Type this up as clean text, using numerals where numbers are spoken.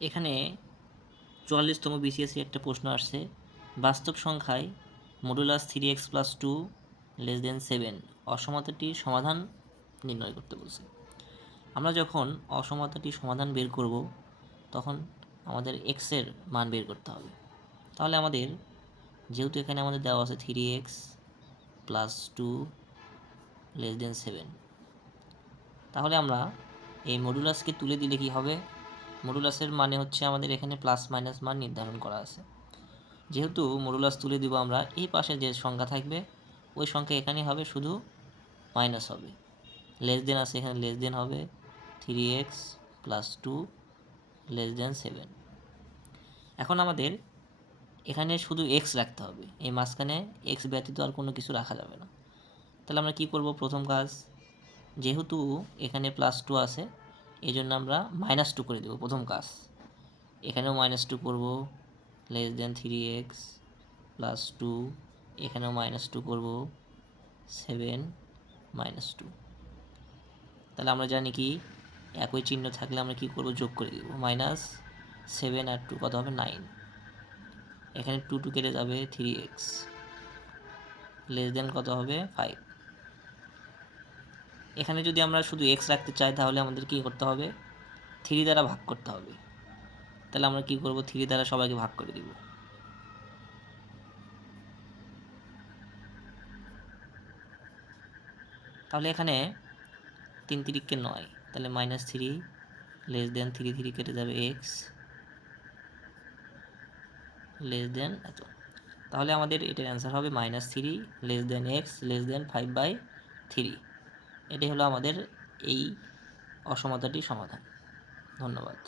এখানে 44তম বিসিএসসি একটা প্রশ্ন আসছে, বাস্তব সংখ্যায় মডুলাস 3x+2 <7 অসমতাটির সমাধান নির্ণয় করতে বলছে। আমরা যখন অসমতাটির সমাধান বের করব তখন আমাদের এক্সের মান বের করতে হবে। তাহলে আমাদের যেহেতু এখানে আমাদের দেওয়া আছে 3x+2 <7, তাহলে আমরা এই মডুলাসকে তুলে দিলে কি হবে, মডুলাসের মানে হচ্ছে আমাদের এখানে প্লাস মাইনাস মান নির্ধারণ করা আছে। যেহেতু মডুলাস তুলে দিব আমরা, এই পাশে যে সংখ্যা থাকবে ওই সংখ্যা এখানে হবে, শুধু মাইনাস হবে। লেস দেন আছে, এখানে লেস দেন হবে 3x+2 <7। এখন আমাদের এখানে শুধু এক্স রাখতে হবে, এই মাঝখানে এক্স ব্যতীত আর কোনো কিছু রাখা যাবে না। তাহলে আমরা কি করব, প্রথম কাজ, যেহেতু এখানে +2 আছে এই জন্য আমরা -2 করে দেব। প্রথম কাজ, এখানেও -2 করব, লেস দেন 3x+2, এখানেও -2 করব, 7 -2। তাহলে আমরা জানি কি একই চিহ্ন থাকলে আমরা কি করব, যোগ করে দেব। -7 আর 2 কত হবে, 9। এখানে 2 কেটে যাবে, 3x লেস দেন কত হবে, 5। এখানে যদি আমরা শুধু এক্স রাখতে চাই তাহলে আমাদের কি করতে হবে, 3 দ্বারা ভাগ করতে হবে। তাহলে আমরা কি করব, 3 দ্বারা সবাইকে ভাগ করে দিব। তাহলে এখানে 3 3 9, তাহলে -3 লেস দেন 3 3 কেটে যাবে, এক্স লেস দেন এত। তাহলে আমাদের এটার অ্যান্সার হবে -3 less than x less than 5/3। এটাই হলো আমাদের এই অসমতাটির সমাধান। ধন্যবাদ।